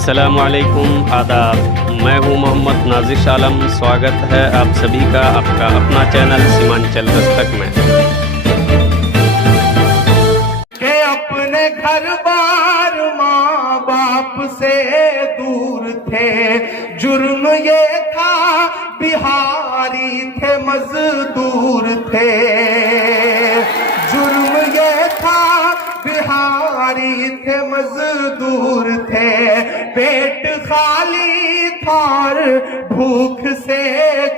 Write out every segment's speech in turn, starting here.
अस्सलामुअलैकुम, आदाब। मैं हूं मोहम्मद नाजिश आलम। स्वागत है आप सभी का आपका अपना चैनल सीमांचल दस्तक में। के अपने घर बार माँ बाप से दूर थे, जुर्म ये था बिहारी थे मजदूर थे, जुर्म ये था बिहारी थे मजदूर थे, पेट खाली था और भूख से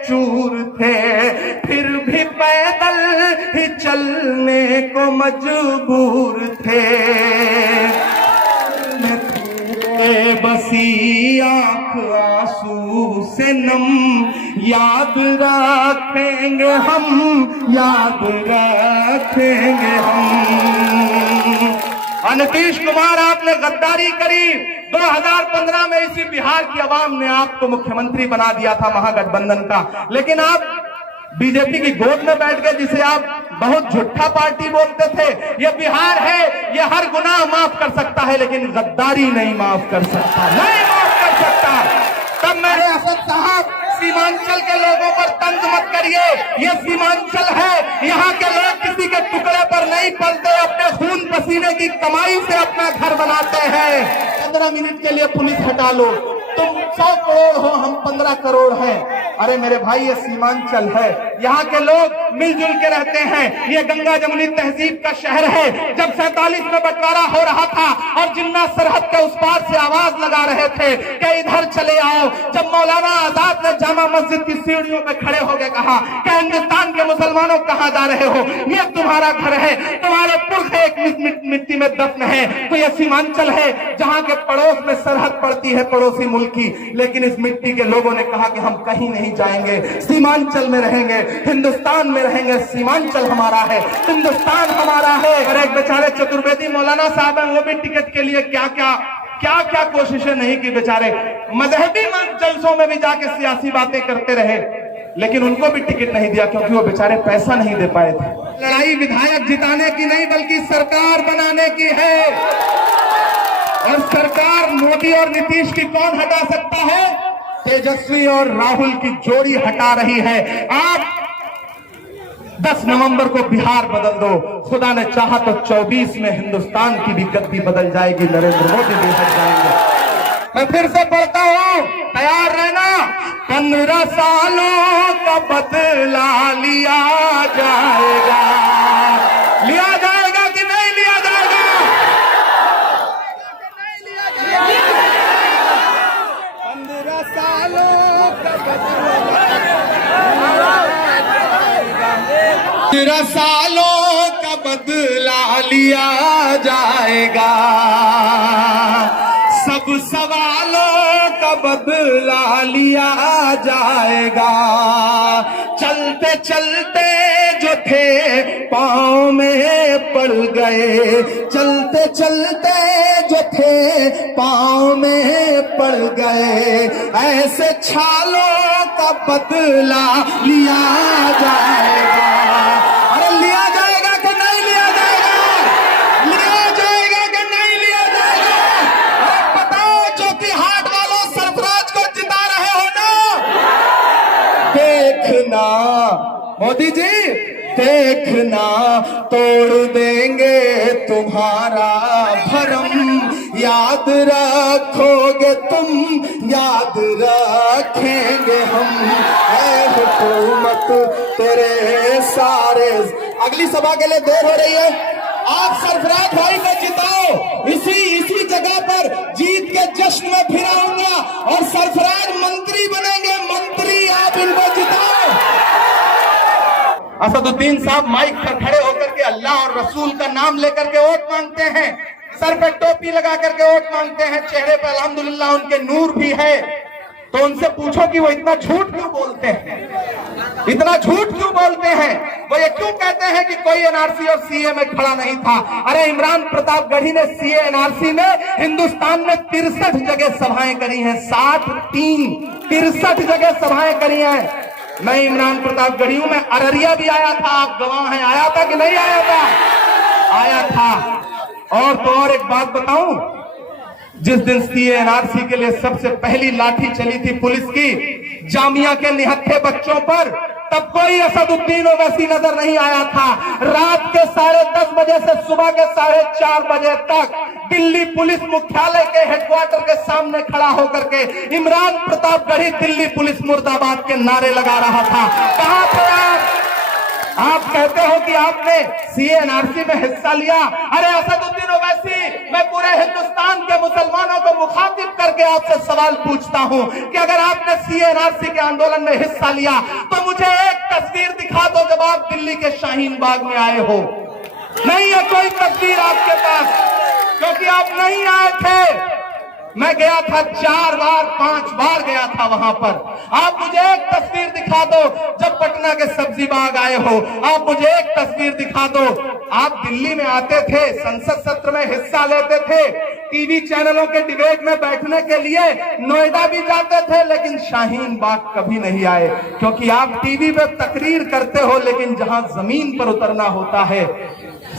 चूर थे, फिर भी पैदल ही चलने को मजबूर थे। बसी आंख आंसू से नम, याद रखेंगे हम, याद रखेंगे हम। नीतीश कुमार, आपने गद्दारी करी। 2015 में इसी बिहार की आवाम ने आपको मुख्यमंत्री बना दिया था महागठबंधन का, लेकिन आप बीजेपी की गोद में बैठ गए, जिसे आप बहुत झूठा पार्टी बोलते थे। ये बिहार है, ये हर गुनाह माफ कर सकता है, लेकिन गद्दारी नहीं माफ कर सकता, नहीं माफ कर सकता। तब मेरे असद साहब, सीमांचल के लोगों पर तंज मत करिए। ये सीमांचल है, यहाँ के लोग किसी के टुकड़े पर नहीं पलते, अपने खून पसीने की कमाई से अपना घर बनाते हैं। 15 मिनट के लिए पुलिस हटा लो, तुम 100 करोड़ हो, हम 15 करोड़ हैं। अरे मेरे भाई, ये सीमांचल है, यहाँ के लोग मिलजुल के रहते हैं। ये गंगा जमुनी तहजीब का शहर है। जब 47 में बंटवारा हो रहा था और जिन्ना सरहद के उस पार से आवाज लगा रहे थे कि इधर चले आओ, जब मौलाना आजाद ने जामा मस्जिद की सीढ़ियों पे खड़े होकर कहा कि हिंदुस्तान के मुसलमानों कहाँ जा रहे हो, ये तुम्हारा घर है, तुम्हारे पुरखे एक मिट्टी में दफन है। तो ये सीमांचल है, जहाँ के पड़ोस में सरहद पड़ती है पड़ोसी मुल्क की, लेकिन इस मिट्टी के लोगों ने कहा कि हम कहीं नहीं जाएंगे, सीमांचल में रहेंगे, हिंदुस्तान में रहेंगे। सीमांचल हमारा है, हिंदुस्तान हमारा है। और एक बेचारे चतुर्वेदी मौलाना साहब हैं, वो भी टिकट के लिए क्या क्या कोशिशें नहीं की। बेचारे मजहबी जलसों में भी जाके सियासी बातें करते रहे, लेकिन उनको भी टिकट नहीं दिया, क्योंकि वो बेचारे पैसा नहीं दे पाए थे। लड़ाई विधायक जिताने की नहीं, बल्कि सरकार बनाने की है। और सरकार मोदी और नीतीश की कौन हटा सकता है? तेजस्वी और राहुल की जोड़ी हटा रही है। आप 10 नवंबर को बिहार बदल दो, खुदा ने चाहा तो 24 में हिंदुस्तान की भी गद्दी बदल जाएगी, नरेंद्र मोदी भी हट जाएंगे। मैं फिर से पढ़ता हूँ, तैयार रहना। 15 सालों का बदला लिया जाएगा, लिया जाएगा कि नहीं लिया जाएगा? 15 सालों का बदला 15 सालों का बदला लिया जाएगा, सब सवालों का बदला लिया जाएगा। चलते चलते जो थे पाँव में पड़ गए, चलते चलते जो थे पाँव में पड़ गए, ऐसे छालों का बदला लिया जाएगा। अरे लिया जाएगा कि नहीं लिया जाएगा? लिया जाएगा कि नहीं लिया जाएगा? अरे बताओ, चौकीहाट वालों, सरफराज को जिता रहे हो ना? देखना मोदी जी, देखना तोड़ देंगे तुम्हारा भरम, याद रखोगे तुम, याद रखेंगे हम, ऐ हुकूमत तेरे सारे। अगली सभा के लिए देर हो रही है, आप सरफराज भाई को जिताओ। इसी जगह पर जीत के जश्न में फिर आऊंगा और सरफराज मंत्री बनेंगे, मंत्री आप इनको जिताओ। असदुद्दीन साहब माइक पर खड़े होकर के अल्लाह और रसूल का नाम लेकर के वोट मांगते हैं, सर पे टोपी लगा करके वोट मांगते हैं, चेहरे पे अल्हम्दुलिल्लाह उनके नूर भी है। तो उनसे पूछो कि वो इतना झूठ क्यों बोलते हैं, इतना झूठ क्यों बोलते हैं? वो ये क्यों कहते हैं कि कोई एनआरसी और सीए में खड़ा नहीं था? अरे इमरान प्रतापगढ़ी ने सीए एनआरसी में हिंदुस्तान में 63 जगह सभाएं करी हैं, 63 जगह सभाएं करी हैं। मैं इमरान प्रतापगढ़ी हूं, मैं अररिया भी आया था, आप गवाह हैं, आया था कि नहीं आया था? आया था। और तो और एक बात बताऊं, जिस दिन CA/NRC के लिए सबसे पहली लाठी चली थी पुलिस की जामिया के निहत्थे बच्चों पर, तब कोई असदुद्दीन ओवैसी नजर नहीं आया था। रात के 10:30 बजे से सुबह के 4:30 बजे तक दिल्ली पुलिस मुख्यालय के हेडक्वार्टर के सामने खड़ा होकर के इमरान प्रतापगढ़ी दिल्ली पुलिस मुर्दाबाद के नारे लगा रहा था। कहां थे आप कहते हो कि आपने CA/NRC में हिस्सा लिया। अरे असदुद्दीन ओवैसी, मैं पूरे हिंदुस्तान के मुसलमानों को मुखातिब करके आपसे सवाल पूछता हूं कि अगर आपने CA/NRC के आंदोलन में हिस्सा लिया तो मुझे एक तस्वीर दिखा दो जब आप दिल्ली के शाहीन बाग में आए हो। नहीं है कोई तस्वीर आपके पास, क्योंकि आप नहीं आए थे। मैं गया था 4 बार 5 बार गया था वहां पर। आप मुझे एक तस्वीर दिखा दो जब पटना के सब्जी बाग आए हो। आप मुझे एक तस्वीर दिखा दो। आप दिल्ली में आते थे, संसद सत्र में हिस्सा लेते थे, टीवी चैनलों के डिबेट में बैठने के लिए नोएडा भी जाते थे, लेकिन शाहीन बाग कभी नहीं आए, क्योंकि आप टीवी पे तकरीर करते हो, लेकिन जहां जमीन पर उतरना होता है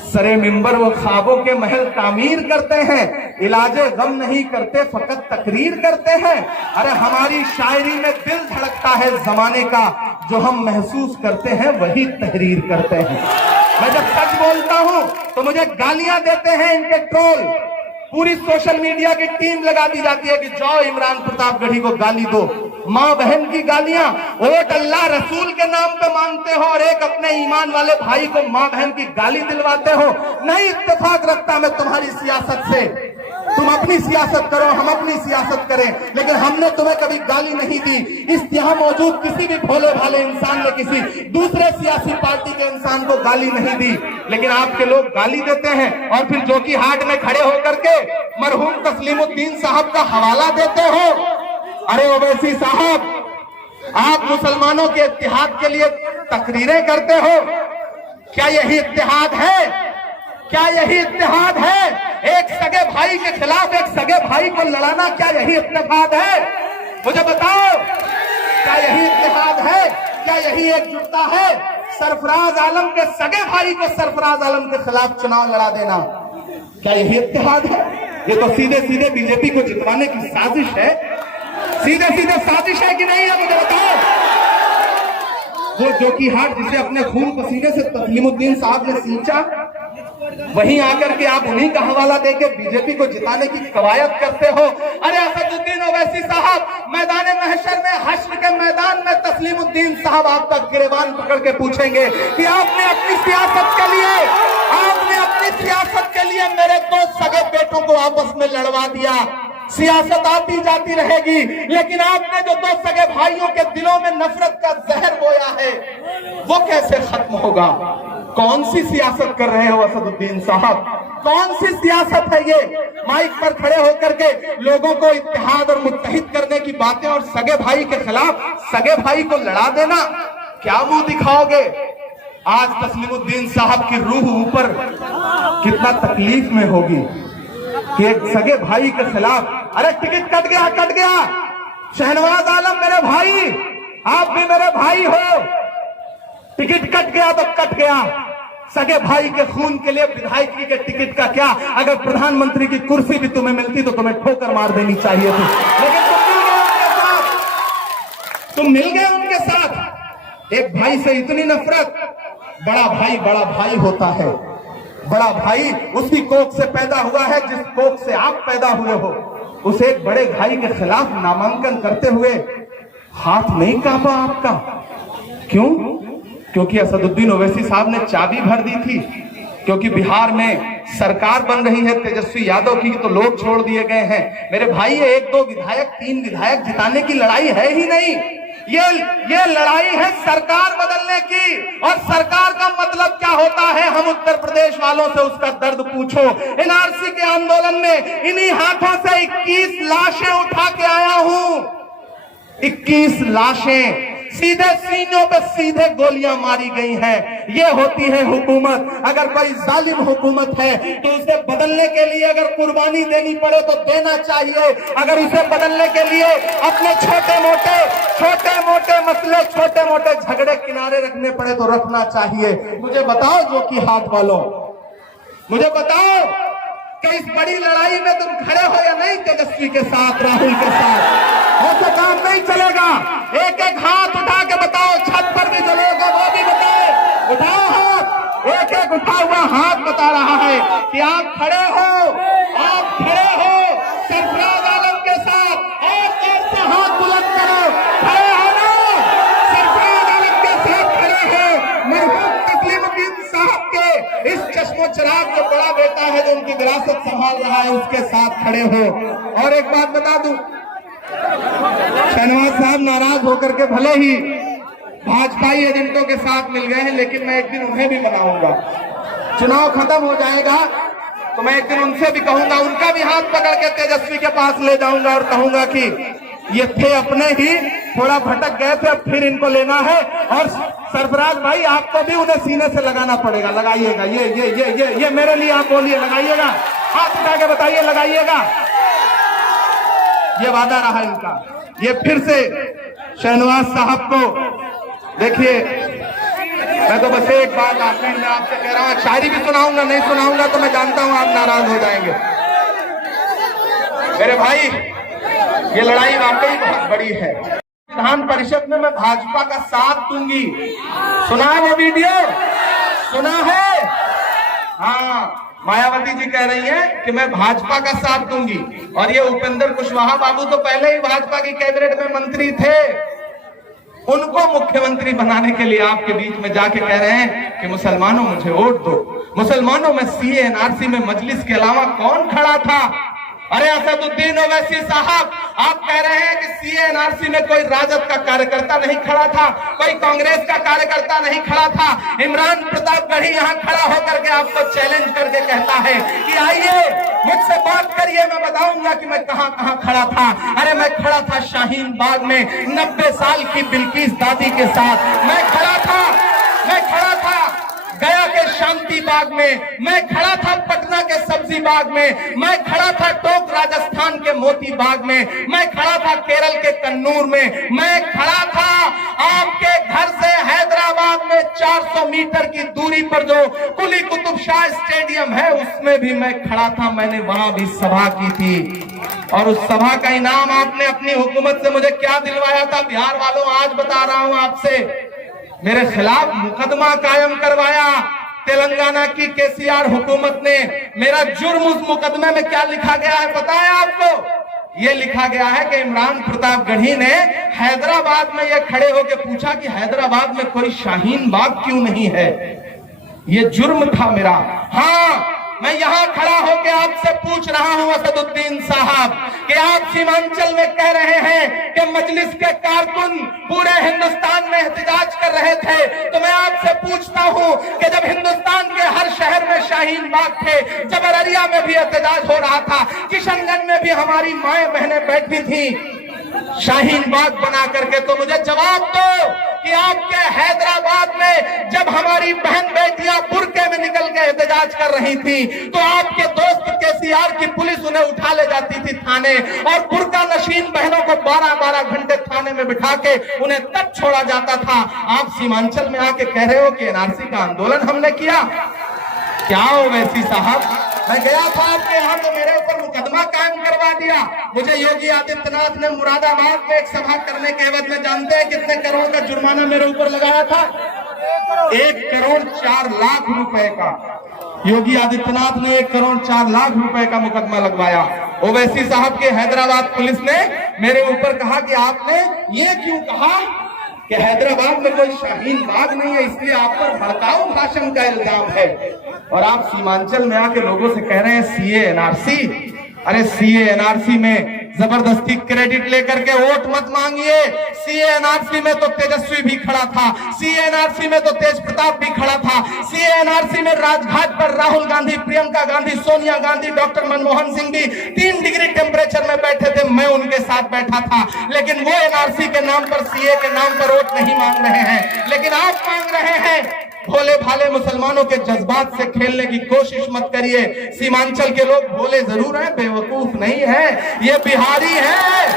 सरे मिंबर वो ख्वाबों के महल तामीर करते हैं, इलाजे गम नहीं करते, फकत तकरीर करते हैं। अरे हमारी शायरी में दिल धड़कता है जमाने का, जो हम महसूस करते हैं वही तहरीर करते हैं। मैं जब सच बोलता हूं तो मुझे गालियां देते हैं इनके ट्रोल। पूरी सोशल मीडिया की टीम लगा दी जाती है कि जाओ इमरान प्रतापगढ़ी को गाली दो। माँ बहन की गालियां, वोट अल्लाह रसूल के नाम पे मांगते हो और एक अपने ईमान वाले भाई को माँ बहन की गाली दिलवाते हो। नहीं इत्तेफाक रखता मैं तुम्हारी सियासत से, तुम अपनी सियासत करो, हम अपनी सियासत करें, लेकिन हमने तुम्हें कभी गाली नहीं दी। इस यहाँ मौजूद किसी भी भोले भाले इंसान ने किसी दूसरे सियासी पार्टी के इंसान को गाली नहीं दी, लेकिन आपके लोग गाली देते हैं और फिर जोकी हाट में खड़े होकर के मरहूम तस्लीमुद्दीन साहब का हवाला देते हो। अरे ओवैसी साहब, आप मुसलमानों के इत्तेहाद के लिए तकरीरें करते हो, क्या यही इत्तेहाद है? क्या यही इत्तेहाद है? एक सगे भाई के खिलाफ एक सगे भाई को लड़ाना, क्या यही इत्तेहाद है? मुझे बताओ, क्या यही इत्तेहाद है? क्या यही एकजुटता है? सरफराज आलम के सगे भाई को सरफराज आलम के खिलाफ चुनाव लड़ा देना, क्या यही इत्तेहाद है? ये तो सीधे सीधे बीजेपी को जितवाने की साजिश है। सीधे सीधे साजिश है कि नहीं है? मुझे बताओ। वो जोकी हाट जिसे अपने खून पसीने से तस्लीमुद्दीन साहब ने सींचा, वहीं आकर के आप उन्हीं का हवाला देके बीजेपी को जिताने की कवायद करते हो। अरे असदुद्दीन ओवैसी साहब, मैदान महशर में, हश्र के मैदान में तस्लीमुद्दीन साहब आपका गिरेबान पकड़ के पूछेंगे कि आपने अपनी सियासत के लिए मेरे 2 सगे बेटों को आपस में लड़वा दिया। सियासत आती जाती रहेगी, लेकिन आपने जो 2 सगे भाइयों के दिलों में नफरत का जहर बोया है, वो कैसे खत्म होगा? कौन सी सियासत कर रहे हो असदुद्दीन साहब? कौन सी सियासत है ये? माइक पर खड़े होकर के लोगों को इत्तेहाद और मुत्तहिद करने की बातें और सगे भाई के खिलाफ सगे भाई को लड़ा देना, क्या मुंह दिखाओगे? आज तस्लीमुद्दीन साहब की रूह ऊपर कितना तकलीफ में होगी कि एक सगे भाई के खिलाफ, अरे टिकट कट गया। शहनवाज आलम मेरे भाई, आप भी मेरे भाई हो, टिकट कट गया तो कट गया। सगे भाई के खून के लिए विधायकी के टिकट का क्या? अगर प्रधानमंत्री की कुर्सी भी तुम्हें मिलती तो तुम्हें ठोकर मार देनी चाहिए थी, लेकिन तुम मिल गए उनके साथ। एक भाई से इतनी नफरत, बड़ा भाई होता है। बड़ा भाई उसी कोख से पैदा हुआ है जिस कोख से आप पैदा हुए हो। उस एक बड़े भाई के खिलाफ नामांकन करते हुए हाथ नहीं कांपा आपका? क्यों? क्योंकि असदुद्दीन ओवैसी साहब ने चाबी भर दी थी, क्योंकि बिहार में सरकार बन रही है तेजस्वी यादव की, तो लोग छोड़ दिए गए हैं। मेरे भाई, 1-2 विधायक 3 विधायक जिताने की लड़ाई है ही नहीं, ये लड़ाई है सरकार बदलने की। और सरकार का मतलब क्या होता है, हम उत्तर प्रदेश वालों से उसका दर्द पूछो। एनआरसी के आंदोलन में इन्हीं हाथों से 21 लाशें उठा के आया हूं। 21 लाशें सीधे सीनों पे सीधे गोलियां मारी गई हैं। ये होती है हुकूमत। अगर कोई जालिम हुकूमत है तो उसे बदलने के लिए अगर कुर्बानी देनी पड़े तो देना चाहिए। अगर उसे बदलने के लिए अपने छोटे मोटे मसले, छोटे मोटे झगड़े किनारे रखने पड़े तो रखना चाहिए। मुझे बताओ जोकी हाट वालों, मुझे बताओ कि इस बड़ी लड़ाई में तुम खड़े हो या नहीं तेजस्वी के साथ, राहुल के साथ। ऐसे काम नहीं चलेगा। एक एक हाथ उठा के बताओ, छत पर भी चलेगा वो भी बताए, उठाओ हाथ। एक एक उठा हुआ हाथ बता रहा है कि आप खड़े हो, आप खड़े हो सरफराज आलम के साथ। और जोर से हाथ बुलंद करो, खड़े हो ना, सरफराज आलम के साथ खड़े हो। मरहूम तस्लीमुद्दीन साहब के इस चश्मो चिराग जो बड़ा बेटा है जो उनकी विरासत संभाल रहा है उसके साथ खड़े हो। और एक बात बता दूं, शहनवाज साहब नाराज होकर के भले ही भाजपाई एजेंटों के साथ मिल गए हैं, लेकिन मैं एक दिन उन्हें भी मनाऊंगा। चुनाव खत्म हो जाएगा तो मैं एक दिन उनसे भी कहूंगा, उनका भी हाथ पकड़ के तेजस्वी के पास ले जाऊंगा और कहूंगा कि ये थे अपने ही, थोड़ा भटक गए थे, अब फिर इनको लेना है। और सरफराज भाई आपको भी उन्हें सीने से लगाना पड़ेगा। लगाइएगा, ये मेरे लिए आप बोलिए, लगाइएगा, हाथ उठा के बताइए, लगाइएगा। ये वादा रहा इनका। ये फिर से शहनवाज साहब को देखिए, मैं तो बस एक बात आखिर में आपसे कह रहा हूं, शायरी भी सुनाऊंगा, नहीं सुनाऊंगा तो मैं जानता हूं आप नाराज हो जाएंगे। मेरे भाई, ये लड़ाई वाकई बहुत बड़ी है। विधान परिषद में मैं भाजपा का साथ दूंगी। सुना है वो वीडियो, सुना है? हाँ, मायावती जी कह रही हैं कि मैं भाजपा का साथ दूंगी। और ये उपेंद्र कुशवाहा बाबू तो पहले ही भाजपा की कैबिनेट में मंत्री थे, उनको मुख्यमंत्री बनाने के लिए आपके बीच में जाके कह रहे हैं कि मुसलमानों मुझे वोट दो। मुसलमानों में सीए एनआरसी में मजलिस के अलावा कौन खड़ा था? अरे असदुद्दीन ओवैसी साहब, आप कह रहे हैं कि सीए एनआरसी में कोई राजद का कार्यकर्ता नहीं खड़ा था, कोई कांग्रेस का कार्यकर्ता नहीं खड़ा था। इमरान प्रतापगढ़ी यहाँ खड़ा होकर के आपको चैलेंज करके कहता है कि आइए मुझसे बात करिए, मैं बताऊंगा कि मैं कहां कहां खड़ा था। अरे मैं खड़ा था शाहीन बाग में 90 साल की बिल्किस दादी के साथ, मैं खड़ा था गया के शांति बाग में, मैं खड़ा था पटना के सब्जी बाग में, मैं खड़ा था टोक राजस्थान के मोती बाग में, मैं खड़ा था केरल के कन्नूर में, मैं खड़ा था आपके घर से हैदराबाद में 400 मीटर की दूरी पर जो कुली कुतुब शाह स्टेडियम है उसमें भी मैं खड़ा था। मैंने वहां भी सभा की थी और उस सभा का इनाम आपने अपनी हुकूमत से मुझे क्या दिलवाया था? बिहार वालों, आज बता रहा हूं आपसे, मेरे खिलाफ मुकदमा कायम करवाया तेलंगाना की केसीआर हुकूमत ने। मेरा जुर्म उस मुकदमे में क्या लिखा गया है पता है आपको? ये लिखा गया है कि इमरान प्रतापगढ़ी ने हैदराबाद में ये खड़े होकर पूछा कि हैदराबाद में कोई शाहीन बाग क्यों नहीं है। ये जुर्म था मेरा। हाँ, मैं यहाँ खड़ा होकर आपसे पूछ रहा हूँ असदुद्दीन साहब कि आप सीमांचल में कह रहे हैं कि मजलिस के कारकुन पूरे हिंदुस्तान में एहतजाज कर रहे थे, तो मैं आपसे पूछता हूँ कि जब हिंदुस्तान के हर शहर में शाहीन बाग थे, जब अररिया में भी एहतजाज हो रहा था, किशनगंज में भी हमारी माएं बहनें बैठी थी शाहीन बाग बना करके, तो मुझे जवाब दो कि आपके हैदराबाद में जब हमारी बहन बेटियां बुर्के में निकल के एहतजाज कर रही थी तो आपके दोस्त केसीआर की पुलिस उन्हें उठा ले जाती थी थाने, और बुर्का नशीन बहनों को 12-12 घंटे थाने में बिठा के उन्हें तब छोड़ा जाता था। आप सीमांचल में आके कह रहे हो कि एनआरसी का आंदोलन हमने किया। क्या ओवैसी साहब, मैं गया था आपके यहाँ तो मेरे ऊपर मुकदमा कायम करवा दिया। मुझे योगी आदित्यनाथ ने मुरादाबाद में एक सभा करने के एवज में जानते हैं कितने करोड़ का जुर्माना मेरे ऊपर लगाया था? 1 करोड़ 4 लाख रुपए का। योगी आदित्यनाथ ने 1 करोड़ 4 लाख रुपए का मुकदमा लगवाया। ओवैसी साहब के हैदराबाद पुलिस ने मेरे ऊपर कहा कि आपने ये क्यों कहा कि हैदराबाद में कोई शाहीन बाग नहीं है, इसलिए आप पर भड़काऊ भाषण का इल्जाम है। और आप सीमांचल में आके लोगों से कह रहे हैं सीए एनआरसी। अरे सीए एनआरसी में जबरदस्ती क्रेडिट लेकर के वोट मत मांगिए। सीए एनआरसी में तो तेजस्वी भी खड़ा था, सीए एनआरसी में तो तेज प्रताप भी खड़ा था, सीए एनआरसी में राजघाट पर राहुल गांधी, प्रियंका गांधी, सोनिया गांधी, डॉक्टर मनमोहन सिंह भी 3 डिग्री टेम्परेचर में बैठे थे, मैं उनके साथ बैठा था। लेकिन वो एनआरसी के नाम पर, सीए के नाम पर वोट नहीं मांग रहे हैं, लेकिन आप मांग रहे हैं। भोले भाले मुसलमानों के जज्बात से खेलने की कोशिश मत करिए। सीमांचल के लोग भोले जरूर हैं, बेवकूफ नहीं है। ये बिहारी है,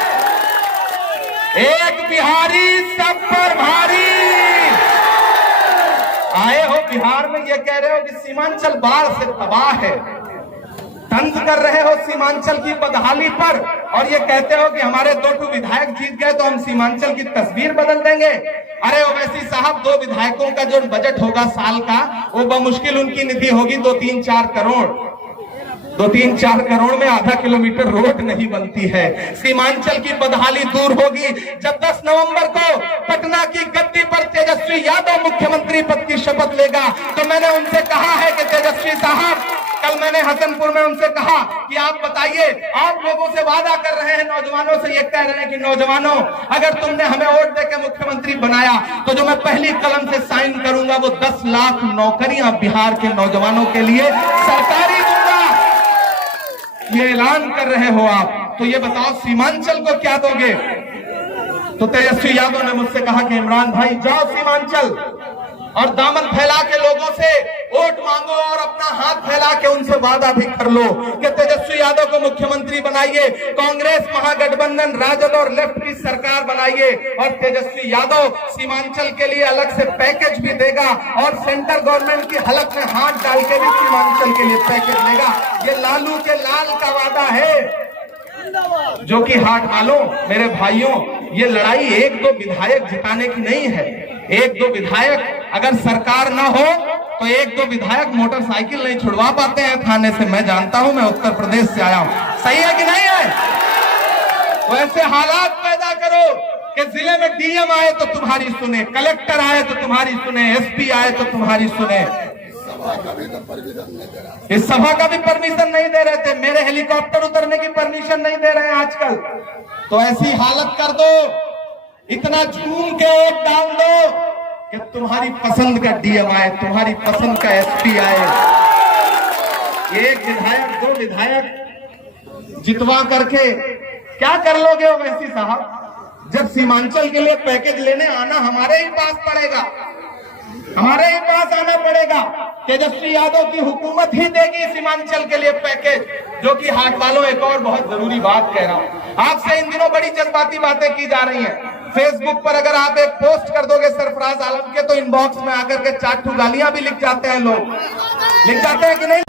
एक बिहारी सब पर भारी। आए हो बिहार में ये कह रहे हो कि सीमांचल बाढ़ से तबाह है। तंज कर रहे हो सीमांचल की बदहाली पर और ये कहते हो कि हमारे 2 विधायक जीत गए तो हम सीमांचल की तस्वीर बदल देंगे। अरे ओवैसी साहब, 2 विधायकों का जो बजट होगा साल का, वो बमुश्किल उनकी निधि होगी 2-3-4 करोड़। 2-3-4 करोड़ में आधा किलोमीटर रोड नहीं बनती है। सीमांचल की बदहाली दूर होगी जब 10 नवंबर को पटना की गद्दी पर तेजस्वी यादव मुख्यमंत्री पद की शपथ लेगा। तो मैंने उनसे कहा है कि तेजस्वी साहब, कल मैंने हसनपुर में उनसे कहा कि आप बताइए, आप लोगों से वादा कर रहे हैं, नौजवानों से ये कह रहे हैं कि नौजवानों, अगर तुमने हमें वोट देकर मुख्यमंत्री बनाया तो जो मैं पहली कलम से साइन करूंगा वो 10 लाख नौकरियां बिहार के नौजवानों के लिए सरकारी दूंगा। ये ऐलान कर रहे हो आप, तो ये बताओ सीमांचल को क्या दोगे? तो तेजस्वी यादव ने मुझसे कहा कि इमरान भाई, जाओ सीमांचल और दामन फैला के लोगों से वोट मांगो और अपना हाथ फैला के उनसे वादा भी कर लो कि तेजस्वी यादव को मुख्यमंत्री बनाइए, कांग्रेस महागठबंधन राजद और लेफ्ट की सरकार बनाइए और तेजस्वी यादव सीमांचल के लिए अलग से पैकेज भी देगा और सेंट्रल गवर्नमेंट की हलक में हाथ डाल के भी सीमांचल के लिए पैकेज देगा। ये लालू के लाल का वादा है। जो कि हाथ डालो मेरे भाइयों, ये लड़ाई 1-2 विधायक जिताने की नहीं है। 1-2 विधायक अगर सरकार ना हो तो 1-2 विधायक मोटरसाइकिल नहीं छुड़वा पाते हैं थाने से। मैं जानता हूं, मैं उत्तर प्रदेश से आया हूं। सही है कि नहीं है? वैसे हालात पैदा करो कि जिले में डीएम आए तो तुम्हारी सुने, कलेक्टर आए तो तुम्हारी सुने, एसपी आए तो तुम्हारी सुने। इस सभा का भी परमिशन नहीं दे रहे थे, मेरे हेलीकॉप्टर उतरने की परमिशन नहीं दे रहे हैं आजकल। तो ऐसी हालत कर दो, इतना झूम के वोट डाल दो कि तुम्हारी पसंद का डीएम आए, तुम्हारी पसंद का एसपी आए। 1 विधायक 2 विधायक जितवा करके क्या कर लोगे ओवैसी साहब? जब सीमांचल के लिए पैकेज लेने आना हमारे ही पास पड़ेगा, हमारे ही पास आना पड़ेगा। तेजस्वी यादव की हुकूमत ही देगी सीमांचल के लिए पैकेज। जो कि हाथ वालों, एक और बहुत जरूरी बात कह रहा हूं आपसे, इन दिनों बड़ी जज्बाती बातें की जा रही हैं। फेसबुक पर अगर आप एक पोस्ट कर दोगे सरफराज आलम के, तो इनबॉक्स में आकर के 4 गालियां भी लिख जाते हैं लोग, लिख जाते हैं कि नहीं?